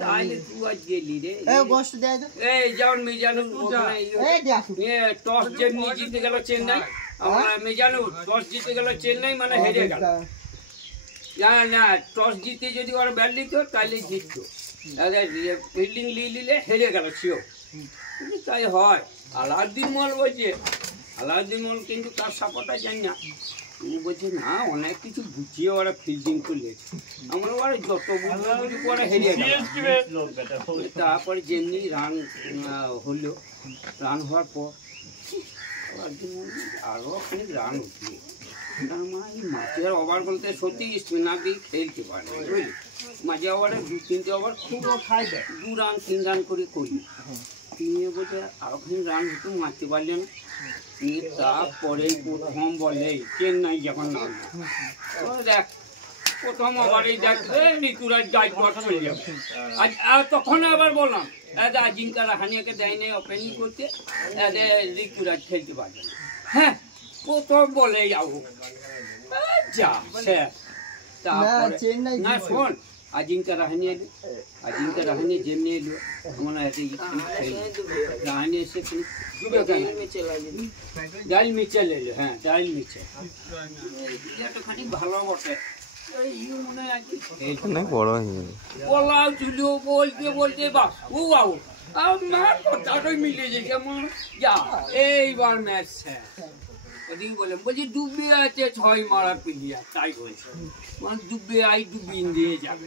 তাহলে তুই আজ গেলি রে গোস্ত দেয় তো এই যেমন মিজানু টস যেমনি জিতে গেল চেন্নাই আমরা মিজানু টস জিতে গেল চেন্নাই মানে হেরে গেল না না টস জিতে যদি ওরা ব্যাট নিত তাহলে জিততো ফিল্ডিং নিলে হেরে গেল ছিল তাই হয় আলাউদ্দিন মল বলছে আলাউদ্দিন মল কিন্তু তার সাপোর্টার জানি না ও বলছে না অনেক কিছু বুঝিয়ে ওরা ফিল্ডিং করলেছে আমরা ওরা যত বুঝি ওরা হেরে গেল তারপরে যেমনি রান হলো রান হওয়ার পর আরও খানিক রান উঠলো মাঝের ওভার বলতে সত্যি স্পিনার দিয়ে খেলতে পারে বুঝলি মাঝে ওভারে 2-3টে ওভার খুব 2 রান 3 রান করে করি নিয়ে বলছে আরও খানিক রান হতো মারতে পারলে না নিয়ে তারপরে প্রথম বলে চেন্নাই যখন নামলো দেখ প্রথম ওভারেই দেখ ঋতুরাজ গাইড চলে যাবে আর তখন আবার বললাম আজিঙ্কা রাহানিয়াকে দেয় নাই ওপেনিং করতে ঋতুরাজ খেলতে পারবে না হ্যাঁ প্রথম বলে যাবো যা তারপরে না শোন আজিঙ্কা রাহানি যেমনি এলো আমার রাহানি এসে ডাইল মিচেল এলো হ্যাঁ ডাইল মিচেল খানিক ভালো বটে বলতে বাস ও বাবু আমার কথাটাই মিলে যে কেমন যা এইবার ম্যাচ ওদিকে বলে বলছি ডুবে আছে 6 মারা প্লেয়ার তাই বলছে মানে ডুবে ডুবিয়ে দিয়ে যাবে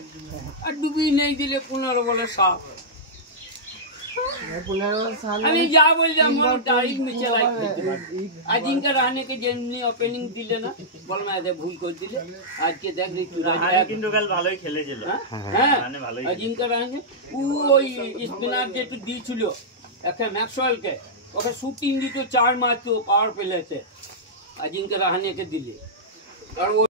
আর ডুবিয়ে নেই দিলে 15 বলে 7 আমি যা বললাম ডাইরেক্ট মিচেল আজিঙ্কা রাহানেকে যেমনি ওপেনিং দিলে না বললাম এদের ভুল করে দিলে আজকে দেখ ঋতুরাজ কিন্তু কাল ভালোই খেলেছিল হ্যাঁ আজিঙ্কা রাহানে ওই স্পিনার যেটু দিয়েছিল একটা ম্যাক্সওয়েলকে ওকে শুটিং দিত 4 মারতো পাওয়ার পেলেছে আজিঙ্কা রাহানেকে দিলে আর